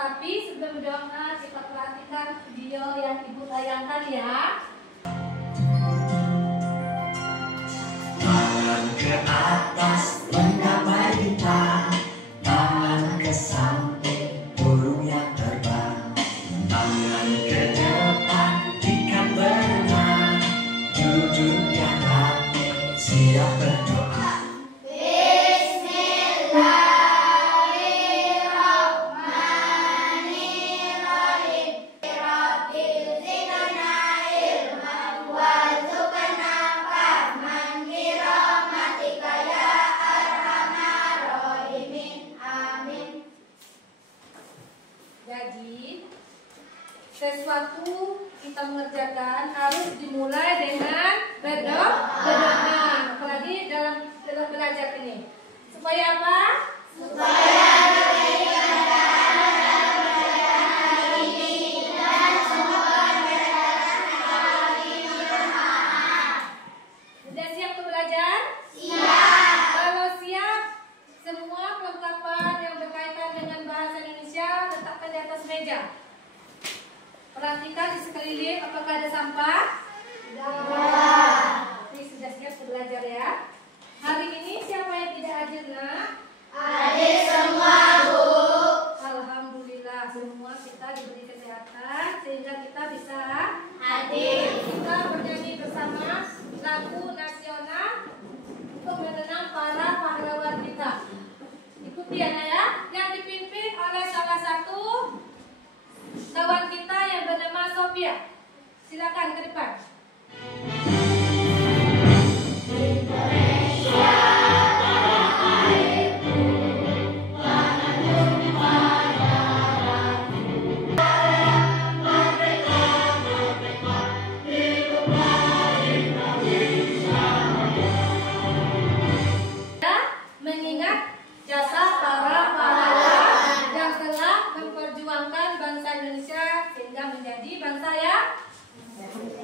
Tetapi sebelum berdoa kita perhatikan video yang Ibu tayangkan ya. Tangan ke atas menggapai bintang, tangan ke samping burung yang terbang, tangan ke depan ikan berenang, duduk yang rapi siap berdoa. Jadi, sesuatu kita mengerjakan harus dimulai dengan berdoa. Apalagi dalam belajar ini. Supaya apa? Supaya sudah siap untuk belajar? Siap. Kalau siap, semua perlengkapan yang berkaitan dengan bahasa Indonesia letakkan di atas meja. Perhatikan di sekeliling apakah ada sampah? Tidak. Ini sudah siap untuk belajar ya. Hari ini siapa yang tidak hadir nak? Hadir semua, Bu. Alhamdulillah semua kita diberi kesehatan sehingga kita bisa Hadir. Kita bernyanyi bersama lagu nasional untuk mengenang para pahlawan kita. Ikuti ya Nak ya, yang dipimpin oleh salah satu kawan kita yang bernama Sophia. Silakan ke depan. Mengingat jasa para pahlawan yang telah memperjuangkan bangsa Indonesia sehingga menjadi bangsa yang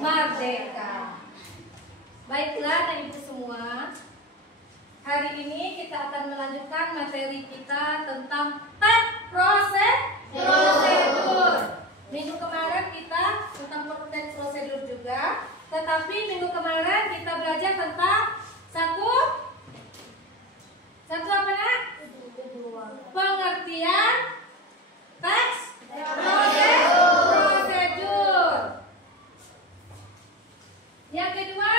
merdeka. Baiklah Bapak Ibu semua, hari ini kita akan melanjutkan materi kita tentang prosedur. Minggu kemarin kita tentang prosedur juga, tetapi minggu kemarin kita belajar tentang satu apa nak? Pengertian teks prosedur. Yang kedua,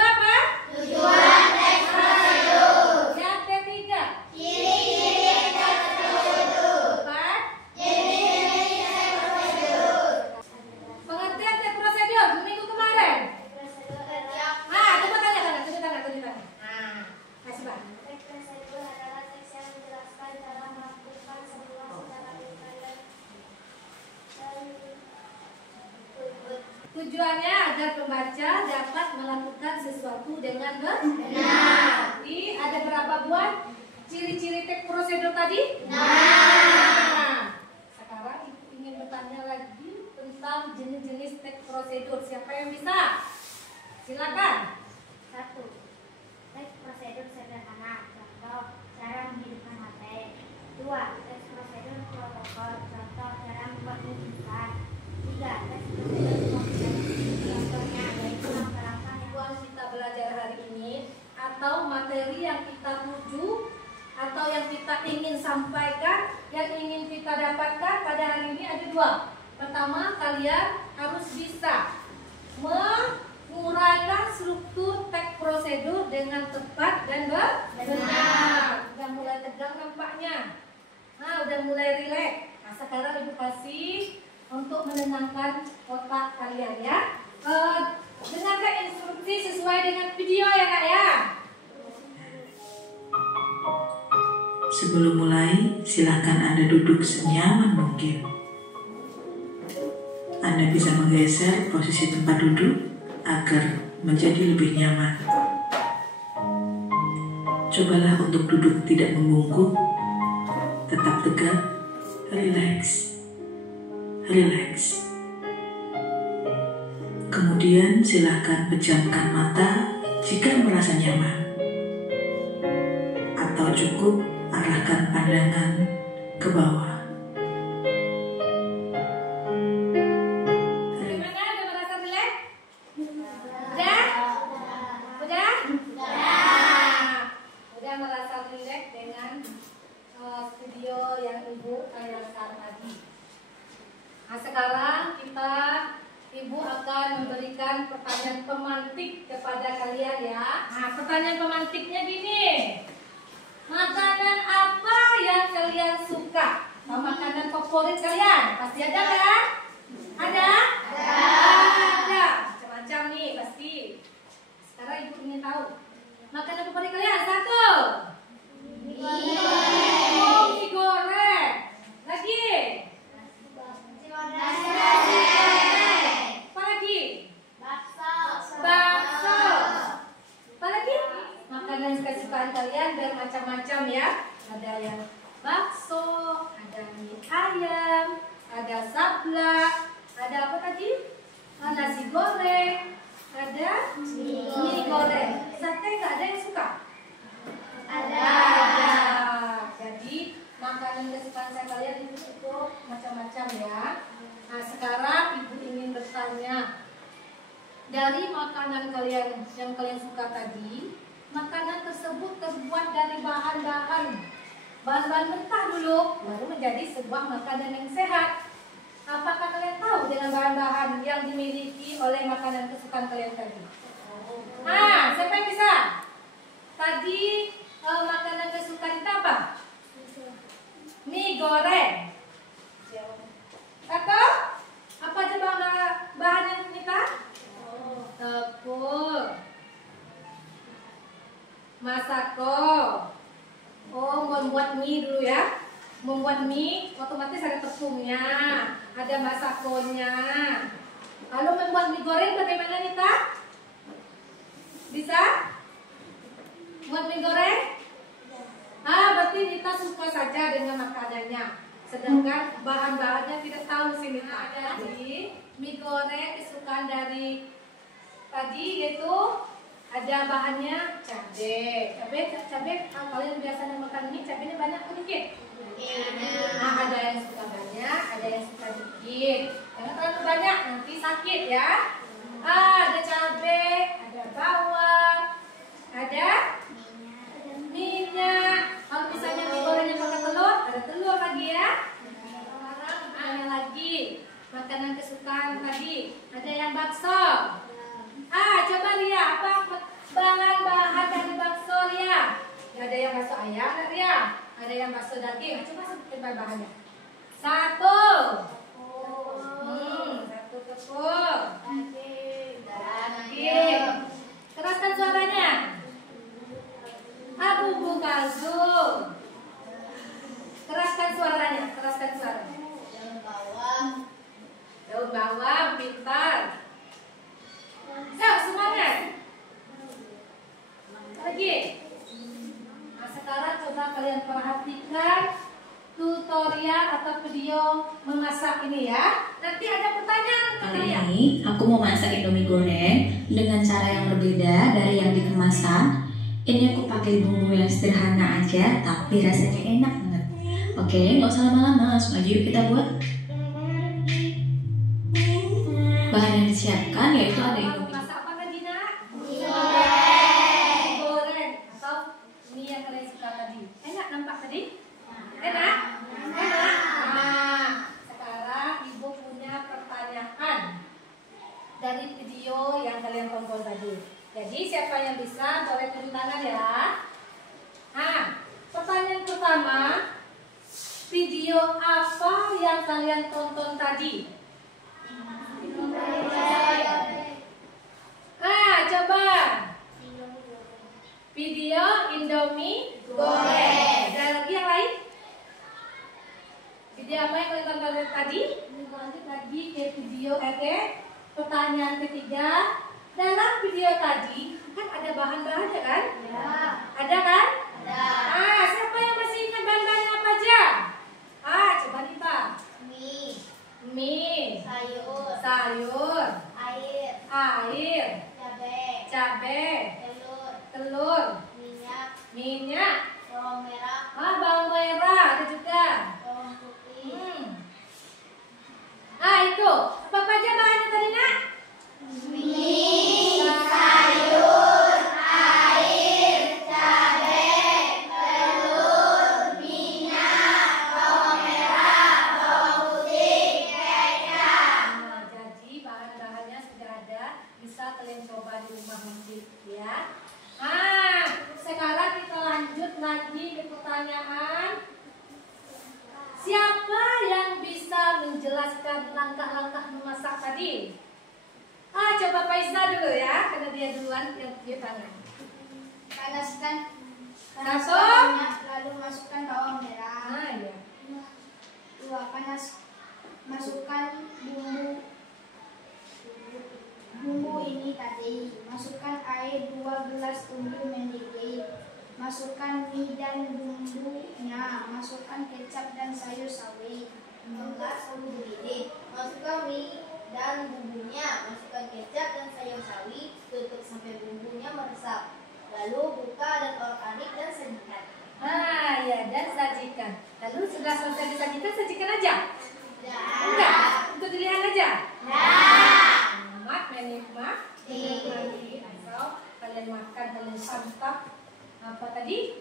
apa? Tujuan teks prosedur. Yang ketiga, Ciri-ciri teks prosedur. empat, Ciri-ciri teks prosedur. pengertian teks prosedur minggu kemarin. Coba tanya. Kasih Pak. Teks prosedur adalah teks yang menjelaskan cara melakukan sebuah secara detail dan Tujuannya agar pembaca dapat melakukan sesuatu dengan benar. Jadi ada berapa buah ciri-ciri teks prosedur tadi? Sekarang Ibu ingin bertanya lagi tentang jenis-jenis teks prosedur. Siapa yang bisa? Silakan. 1. Teks prosedur sederhana, contoh cara menghidupkan HP. 2. Teks prosedur protokol, contoh cara membuat rujukan. 3. Teks prosedur komunikasi, contohnya yaitu langkah-langkah Yang kita belajar hari ini atau materi yang kita tuju atau yang kita ingin sampaikan, yang ingin kita dapatkan pada hari ini ada dua. Pertama, kalian harus bisa menguraikan struktur teks prosedur dengan tepat dan benar. Udah mulai tegang nampaknya. Udah mulai rileks. Sekarang Ibu kasih untuk menenangkan otak kalian ya. Dengarkan instruksi sesuai dengan video ya Kak ya. Sebelum mulai, silakan Anda duduk senyaman mungkin. Anda bisa menggeser posisi tempat duduk agar menjadi lebih nyaman. Cobalah untuk duduk tidak membungkuk, tetap tegak, rileks. Kemudian silakan pejamkan mata cukup arahkan pandangan ke bawah. Gimana? Udah merasa rileks? Udah? Udah? Udah merasa rileks dengan video yang Ibu tanyakan tadi. Nah, sekarang Ibu akan memberikan pertanyaan pemantik kepada kalian ya. Nah, pertanyaan pemantiknya gini. Makanan apa yang kalian suka? Makanan favorit kalian? Pasti ada kan? Ada? Ada. Macam-macam nih pasti. Sekarang Ibu ingin tahu. Makanan favorit kalian? Satu. Mie goreng. Lagi? Apa lagi? Bakso. Apa lagi? Makanan kesukaan kalian bermacam-macam ya. Ada yang bakso, ada mie ayam, ada sablak, ada apa tadi? Nasi goreng, ada mie goreng. Sate nggak ada yang suka? Ada. Jadi makanan kesukaan kalian itu cukup macam-macam ya. Nah, sekarang Ibu ingin bertanya, dari makanan kalian yang kalian suka tadi, makanan tersebut terbuat dari bahan-bahan mentah dulu, baru menjadi sebuah makanan yang sehat. Apakah kalian tahu dengan bahan-bahan yang dimiliki oleh makanan kesukaan kalian tadi? Nah, siapa yang bisa? Tadi makanan kesukaan kita apa? Mie goreng. Atau apa aja bahan yang kita? Tepung, masako. Oh, membuat mie dulu ya. Membuat mie otomatis ada tepungnya, ada masakonya. Lalu membuat mie goreng bagaimana Nita? Bisa? Buat mie goreng? Berarti Nita suka saja dengan makanannya. Sedangkan bahan-bahannya tidak tahu sih Nita. Jadi mie goreng kesukaan dari tadi yaitu ada bahannya cabai. Kalian biasanya makan mie, cabainya banyak atau dikit? Nah, ada yang suka banyak, ada yang suka dikit. Jangan terlalu banyak, nanti sakit ya. Ada cabai, ada bawang, ada minyak. Kalau misalnya mie gorengnya pakai telur, ada telur lagi ya. Sekarang ada lagi makanan kesukaan tadi. Ada yang bakso. Coba lihat apa bahan-bahan dari bakso Ria. Ada yang bakso ayam nggak Ria? Ada yang bakso daging. Coba sebutin bahan-bahannya. Satu tepung. Daging. Keraskan suaranya. Bumbu kaldu. Keraskan suaranya. Daun bawang, pintar. Semuanya. Lagi. Nah, sekarang coba kalian perhatikan tutorial atau video memasak ini ya. Nanti ada pertanyaan untuk Kali kalian. ini aku mau masak Indomie goreng dengan cara yang berbeda dari yang di kemasan. Ini aku pakai bumbu yang sederhana aja, tapi rasanya enak banget. Oke, nggak usah lama-lama, langsung aja yuk kita buat. Bahan yang disiapkan yaitu ada Indomie. Masak apa tadi nak? Mie goreng atau mie yang kalian suka tadi. Enak nampak tadi? Enak? Nah, sekarang Ibu punya pertanyaan dari video yang kalian tonton tadi. Jadi siapa yang bisa boleh turun tangan ya. Pertanyaan pertama, video apa yang kalian tonton tadi? Coba. Video Indomie goreng. Ada lagi yang lain? Video apa yang kalian tonton tadi? Lanjut lagi ke video pertanyaan ketiga. Dalam video tadi kan ada bahan-bahannya kan? Ya. Ada kan? Ada. Siapa yang masih ingat bahan-bahannya apa aja? Coba Nita. Mie. Sayur. Air. Cabai. Telur. Minyak. Ya. Nah, sekarang kita lanjut lagi ke pertanyaan. Siapa yang bisa menjelaskan langkah-langkah memasak tadi? Coba Faisal dulu ya, karena dia duluan yang cuci tangan. Panaskan Satu. minyak, lalu masukkan bawang merah. Iya. 2. Masukkan bumbu ini tadi. Masukkan air 2 gelas untuk mendidih. Masukkan mie dan bumbunya. Masukkan kecap dan sayur sawi. 4. Tunggu mendidih. Masukkan mie dan bumbunya. Masukkan kecap dan sayur sawi. Tutup sampai bumbunya meresap. Lalu buka dan organik dan sajikan. Ya, dan sajikan. Lalu sudah selesai disajikan, sajikan aja. Ya. Enggak, untuk dilihat aja. Ya. Menikmati. Asal kalian makan, kalian santap apa tadi?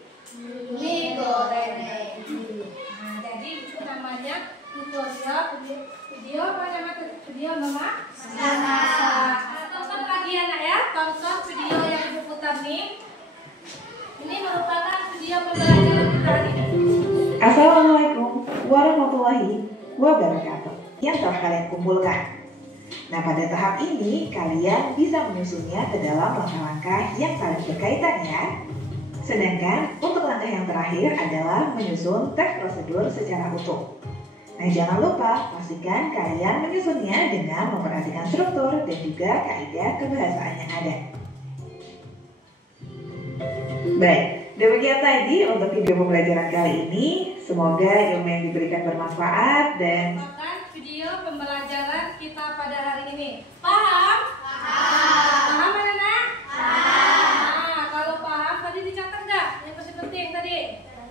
Mie goreng. Nah, jadi itu namanya tutorial video apa namanya? Video memasak. Tonton lagi anak ya, tonton video yang Ibu putar nih. Ini merupakan video pembelajaran kita hari ini. Assalamualaikum warahmatullahi wabarakatuh yang telah kalian kumpulkan. Nah, pada tahap ini kalian bisa menyusunnya ke dalam langkah-langkah yang saling berkaitan ya. Sedangkan untuk langkah yang terakhir adalah menyusun teks prosedur secara utuh. Nah, jangan lupa pastikan kalian menyusunnya dengan memperhatikan struktur dan juga kaidah kebahasaan yang ada. Baik, demikian tadi untuk video pembelajaran kali ini. Semoga ilmu yang diberikan bermanfaat dan Video pembelajaran kita pada hari ini. Paham? Paham anak-anak? Nah, kalau paham tadi dicatat nggak? Yang paling penting tadi.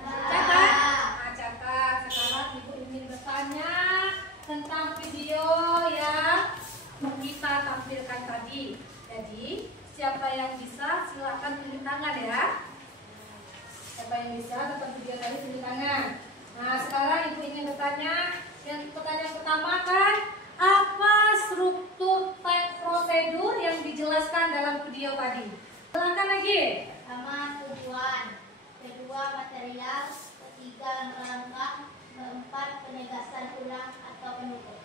Catat. Nah, catat. Sekarang Ibu ingin bertanya tentang video yang kita tampilkan tadi. Jadi, siapa yang bisa silakan tunjuk tangan ya. Siapa yang bisa tentang video tadi tunjuk tangan. Nah, sekarang Ibu ingin bertanya. Yang pertanyaan pertama kan, apa struktur teks prosedur yang dijelaskan dalam video tadi? Silakan lagi. Pertama, tujuan. Kedua, material. Ketiga, langkah-langkah. Keempat, penegasan ulang atau penutup.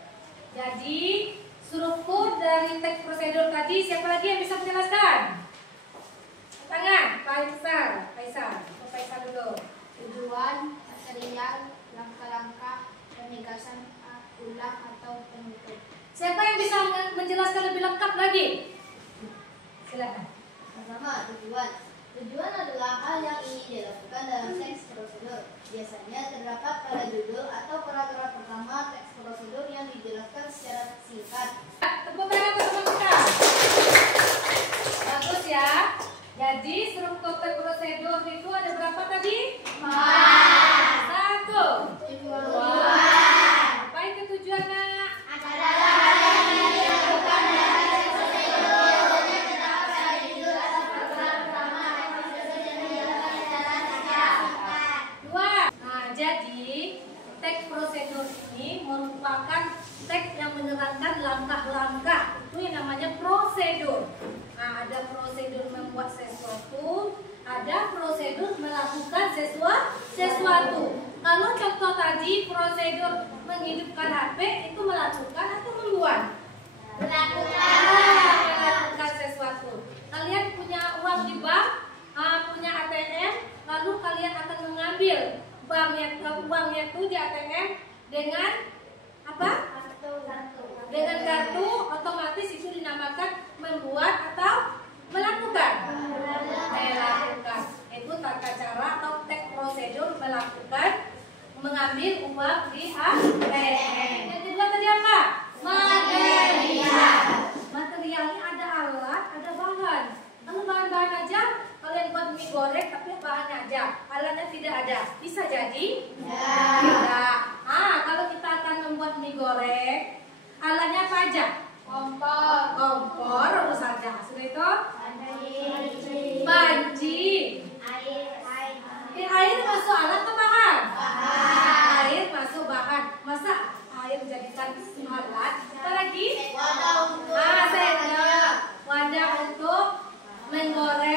Jadi, struktur dari teks prosedur tadi, siapa lagi yang bisa menjelaskan? Tangan, Faisal dulu. Tujuan, material, langkah-langkah, penegasan ulang atau penutup. Siapa yang bisa menjelaskan lebih lengkap lagi? Silakan. Pertama, tujuan. Tujuan adalah hal yang ingin dilakukan dalam teks prosedur. Biasanya terdapat pada judul atau paragraf pertama teks prosedur yang dijelaskan secara singkat. Tepuk tangan untuk teman kita. Bagus ya. Jadi struktur teks prosedur itu ada berapa tadi? 1, 2. Apa itu tujuannya? Adalah hal yang ingin dilakukan dalam teks prosedur. Biasanya terdapat pada judul atau paragraf pertama teks prosedur yang dijelaskan secara singkat. 2. Nah, jadi teks prosedur ini merupakan teks yang menerangkan langkah-langkah. Itu yang namanya prosedur. Nah, ada prosedur membuat sesuatu, ada prosedur melakukan sesuatu. Kalau contoh tadi prosedur menghidupkan HP itu melakukan atau membuat? Melakukan sesuatu. Kalian punya uang di bank, punya ATM, lalu kalian akan mengambil uangnya itu di ATM dengan apa? Dengan kartu, otomatis itu dinamakan membuat atau melakukan. Melakukan. Itu tata cara atau teks prosedur melakukan mengambil uang di ATM. Yang kedua tadi apa? Material. Materialnya ada alat, ada bahan. Kalau bahan-bahan aja, kalian buat mie goreng tapi bahannya aja, alatnya tidak ada. Bisa jadi? Tidak. Kalau kita akan membuat mie goreng, alatnya apa aja? Kompor, terus saja. Sudah itu? Panci. Air masuk alat atau bahan? Air masuk bahan. Masa air dijadikan alat? Apa lagi? Wadah untuk Wadah untuk menggoreng.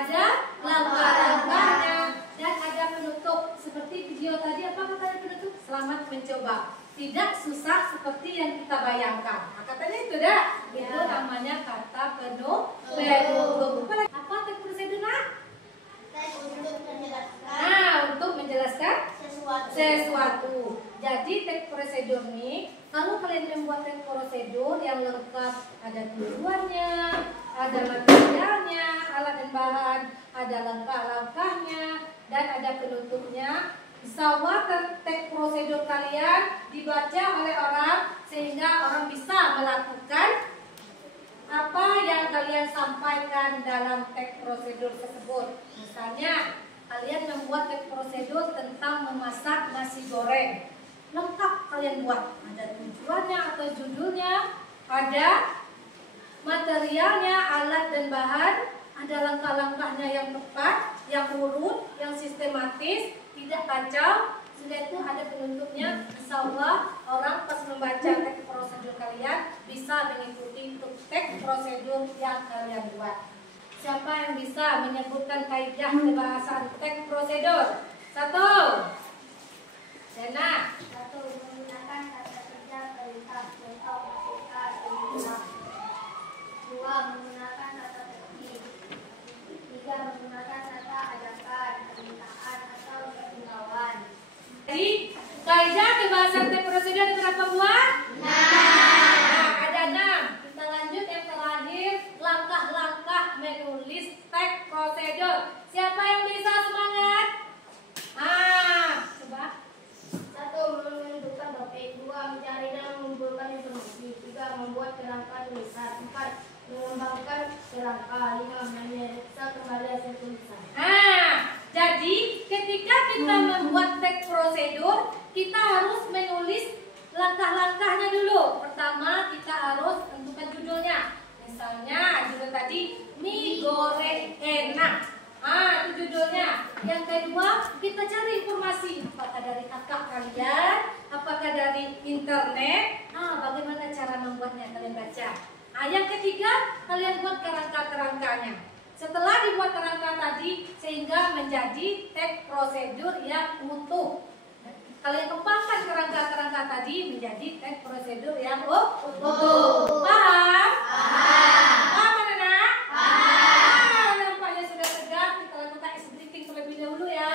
ada langkah-langkahnya, dan ada penutup. Seperti video tadi, apa katanya penutup? Selamat mencoba. Tidak susah seperti yang kita bayangkan. Nah, katanya itu dah. Itu namanya kata penutup. Apa teks prosedur nak? Untuk menjelaskan sesuatu. Jadi teks prosedur ini, kalau kalian membuat teks prosedur yang lengkap, ada tujuannya, ada materialnya, alat dan bahan, ada langkah-langkahnya, dan ada penutupnya. Insya Allah teks prosedur kalian dibaca oleh orang sehingga orang bisa melakukan apa yang kalian sampaikan dalam teks prosedur tersebut. Misalnya, kalian membuat teks prosedur tentang memasak nasi goreng. Lengkap kalian buat. Ada tujuannya atau judulnya, ada materialnya, alat dan bahan, ada langkah-langkahnya yang tepat, yang urut, yang sistematis, tidak kacau. Sudah itu ada penutupnya. Insya Allah orang pas membaca teks prosedur kalian bisa mengikuti teks prosedur yang kalian buat. Siapa yang bisa menyebutkan kaidah kebahasaan teks prosedur? 1. Dena. 1. Menggunakan kata kerja perintah, contoh masukkan, perintah. 2. Menggunakan kata tertib. 3. Menggunakan kata ajakan, permintaan atau himbauan. Jadi kaidah kebahasaan teks prosedur ada berapa buah? 6. Ada 6. Kita lanjut yang terakhir, langkah-langkah menulis teks prosedur. Siapa yang bisa semangat? Coba. 1. Menentukan topik. 2. Mencari dan mengumpulkan informasi. 3. Membuat kerangka tulisan. 4. Mengembangkan kerangka. 5. Memeriksa kembali hasil tulisan. Jadi ketika kita membuat teks prosedur, kita harus menulis langkah-langkahnya dulu. Pertama, kita harus tentukan judulnya. Misalnya judul tadi mie goreng enak. Itu judulnya. Yang kedua, kita cari informasi. Apakah dari kakak kalian, apakah dari internet. Bagaimana cara membuatnya, kalian baca. Yang ketiga, kalian buat kerangka-kerangkanya. Setelah dibuat kerangka tadi, sehingga menjadi teks prosedur yang utuh. Kalian kembangkan kerangka-kerangka tadi menjadi teks prosedur yang utuh. Paham? Paham anak-anak? Paham. Nampaknya sudah tegak. Kita lakukan ice breathing terlebih dahulu ya.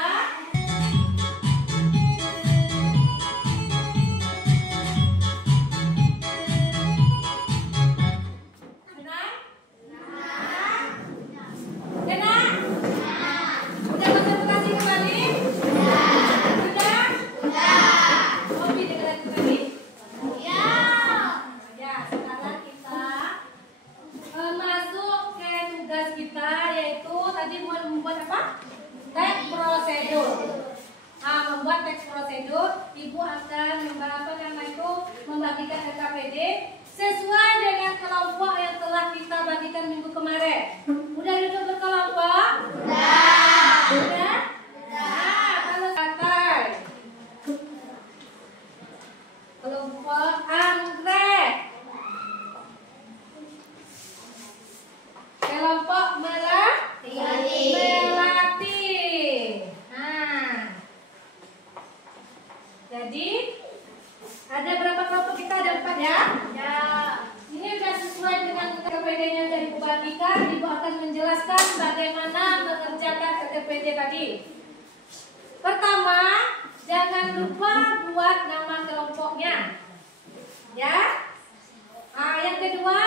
Membagikan SKPD sesuai dengan kelompok yang telah kita bagikan minggu kemarin. Udah duduk berkelompok? Udah? Kalau santai. Kelompok anggrek. Kelompok melati. Jadi ada berapa kelompok kita? Ada 4 ya? Ya. Ini sudah sesuai dengan KPD-nya dari Ibu bagikan. Ibu akan menjelaskan bagaimana mengerjakan KPD tadi. Pertama, jangan lupa buat nama kelompoknya. Ya. Yang kedua,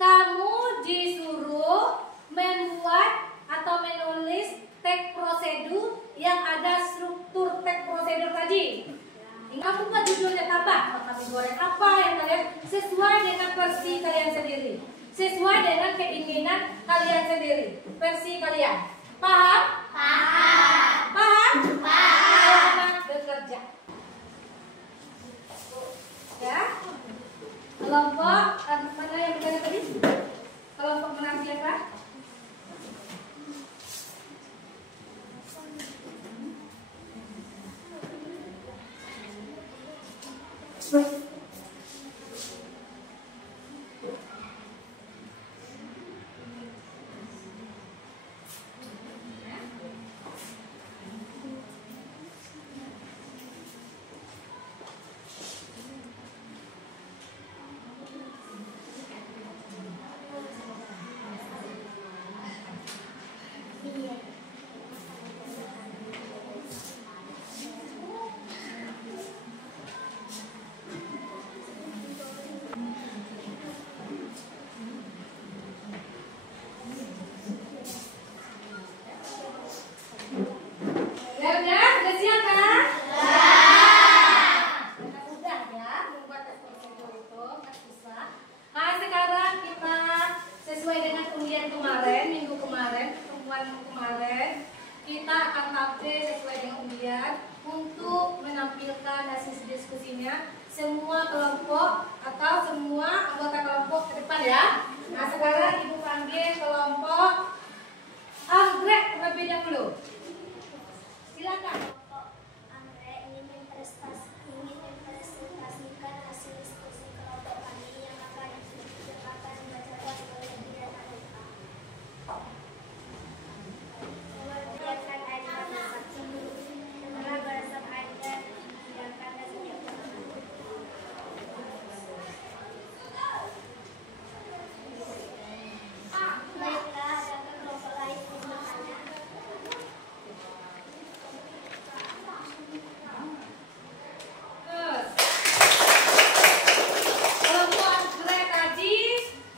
kamu disuruh membuat atau menulis teks prosedur yang ada struktur teks prosedur tadi. Kamu buat judulnya tambah, kami goreng apa yang kalian sesuai dengan versi kalian sendiri, sesuai dengan keinginan kalian sendiri, versi kalian. Paham? Paham. Paham? Paham. Selamat bekerja. Ya. Kelompok mana yang berada tadi? Kelompok menang siapa? kegiatan kemarin, kita akan tampil sesuai dengan undian untuk menampilkan hasil diskusinya semua kelompok atau semua anggota kelompok ke depan ya. Nah sekarang Ibu panggil kelompok anggrek terlebih dahulu. Silakan. Kelompok anggrek ingin mempresentasikan hasil diskusi kelompok kami yang akan dibacakan oleh Bidan Aneka. Mengerjakan air masak setelah beresap air dan dihidangkan dan setiap baiklah, ada kelompok lain yang bertanya. Kelompok anggrek tadi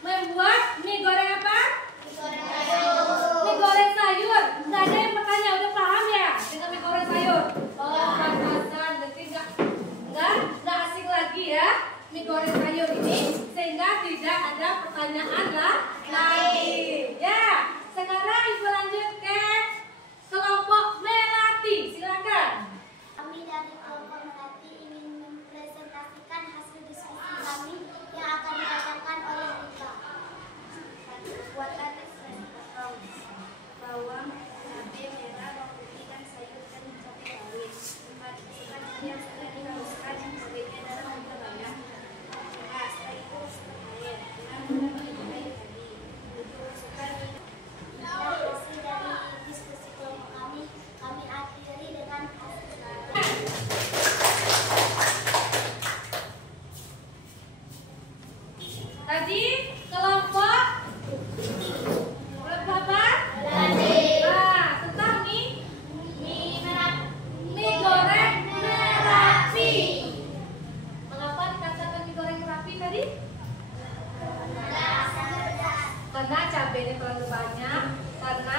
membuat mie goreng apa? Mie goreng sayur. Nggak ada yang bertanya, udah paham ya dengan mie goreng sayur? Oh, pantasan, berarti nggak asing lagi ya mie goreng sayur ini, sehingga tidak ada pertanyaan lagi. Ya, sekarang Ibu lanjut ke kelompok Melati. Silakan. Kami dari kelompok Melati ingin mempresentasikan hasil diskusi kami yang akan dibacakan oleh Rika. Buatlah ekspresi potong bawang, cabai merah, bawang putih, dan sayur dan cabai rawit. Masukkan yang sudah dihaluskan dan cabainya dalam jumlah banyak. Nah, setelah itu masukkan air dengan menggunakan air tadi. Masukkan hasil dari diskusi kelompok kami akhiri dengan hasil. Tadi kelompok apa? Nah, tentang mie goreng Merapi. Mengapa dikatakan mie goreng Merapi tadi? Karena cabainya terlalu banyak, karena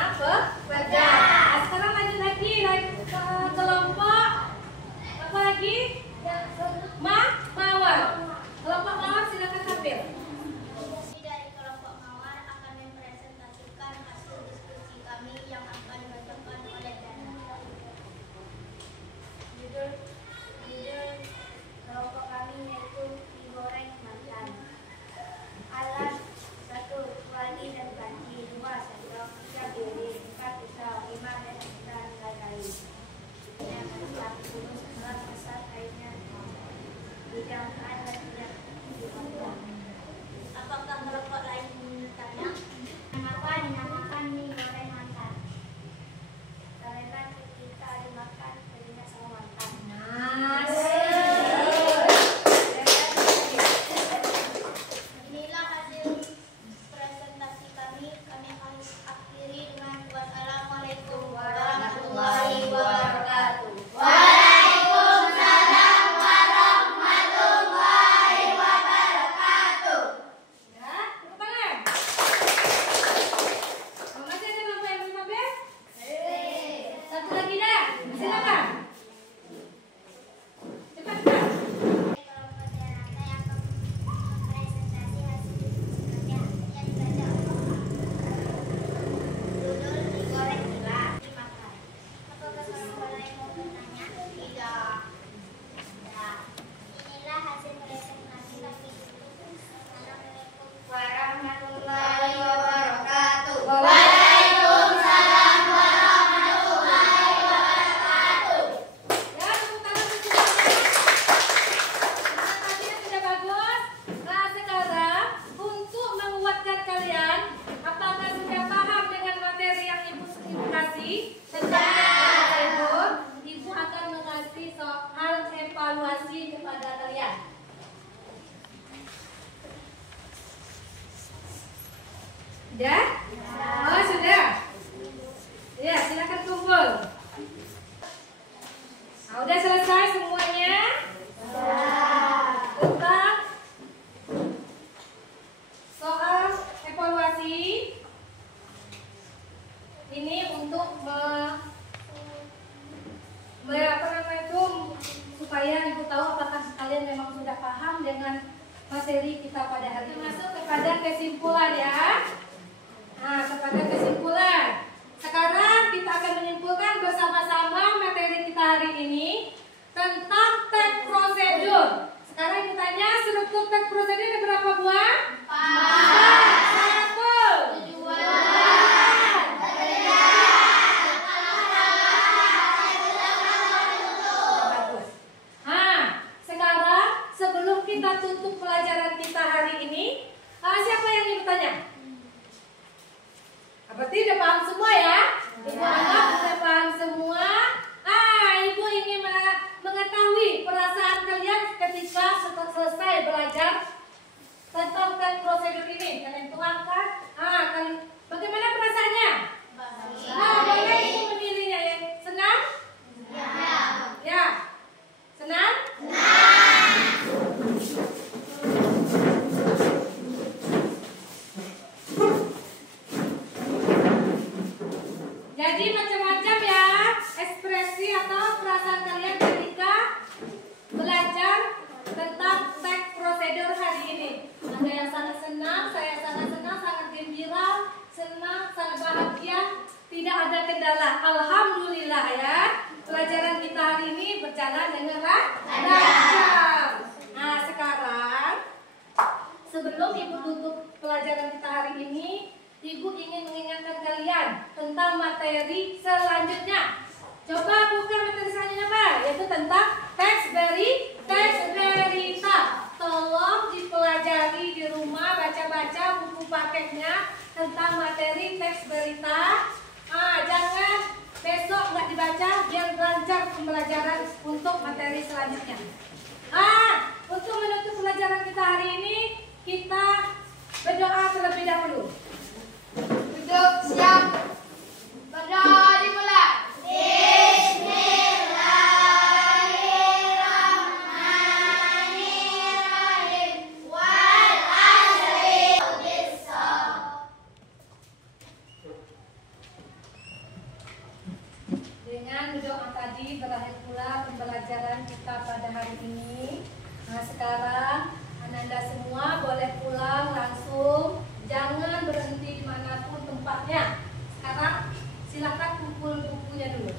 pedas. Nah, sekarang lanjut lagi ke kelompok apa lagi? Mawar. Kelompok Mawar silakan tampil. Kami dari kelompok Mawar akan mempresentasikan hasil diskusi kami yang akan dibacakan oleh Dana. Judul kelompok kami yaitu mie goreng mantan. Alat 1 kuali dan panci, 2 sendok, 3 piring, 4 pisau, 5 dan lain-lain. Ini akan dicampur dulu setelah masak airnya. Hidangkan dan tidak dipotong. Apakah kelompok lain bertanya? Kenapa dinamakan mie goreng mantan? Karena ketika dimakan teringat sama mantan. Inilah hasil presentasi kami. Kami akan akhiri dengan wassalamualaikum warahmatullahi wabarakatuh. Ya, tepuk tangan. Oh, masih ada kelompok yang belum tampil? Satu lagi dah. Silakan. Cepat. Kelompok Renata yang mempresentasi hasil diskusi yang dibaca judul digoreng gila dimakan. Apakah kelompok lain mau bertanya? Tidak. Nah, inilah hasil presentasi kami. Assalamualaikum warahmatullahi wabarakatuh. Waalaikumsalam warahmatullahi wabarakatuh. Ya, tepuk tangan untuk semuanya. Tadi sudah bagus. Nah, sekarang untuk menguatkan kalian, apakah sudah paham dengan materi yang Ibu kasih tentang prosedur? Ibu akan mengasih soal evaluasi kepada kalian. Sudah? Oh, sudah. Ya, silakan kumpul. Nah, udah selesai semuanya? Tentang soal evaluasi ini untuk supaya Ibu tahu apakah kalian memang sudah paham dengan materi kita pada hari ini. Masuk kepada kesimpulan ya. Nah, kepada kesimpulan. Sekarang Berarti udah paham semua ya? Ibu anak udah paham semua. Ibu ingin mengetahui perasaan kalian ketika selesai belajar tentang prosedur ini. Kalian tuangkan. Bagaimana perasaannya? Boleh ibu menilainya ya. Senang? Ya. Senang? Jadi macam-macam ya ekspresi atau perasaan kalian ketika belajar tentang teks prosedur hari ini. Ada yang sangat senang, saya sangat senang, sangat gembira, senang, sangat bahagia, tidak ada kendala. Alhamdulillah ya. Pelajaran kita hari ini berjalan dengan lancar. Nah sekarang sebelum ibu tutup pelajaran kita hari ini, ibu ingin mengingatkan kalian tentang materi selanjutnya. Coba buka materi selanjutnya Pak, yaitu tentang teks berita. Tolong dipelajari di rumah, baca-baca buku paketnya tentang materi teks berita. Jangan besok nggak dibaca, biar lancar pembelajaran untuk materi selanjutnya. Untuk menutup pelajaran kita hari ini, kita berdoa terlebih dahulu. Duduk siap. Berdoa dimulai. Bismillahirrahmanirrahim. Wal asri bissawab. Dengan doa tadi berakhir pula pembelajaran kita pada hari ini. Nah sekarang Ananda semua boleh pulang langsung. Jangan berhenti dimanapun tempatnya. Sekarang silakan kumpul bukunya dulu.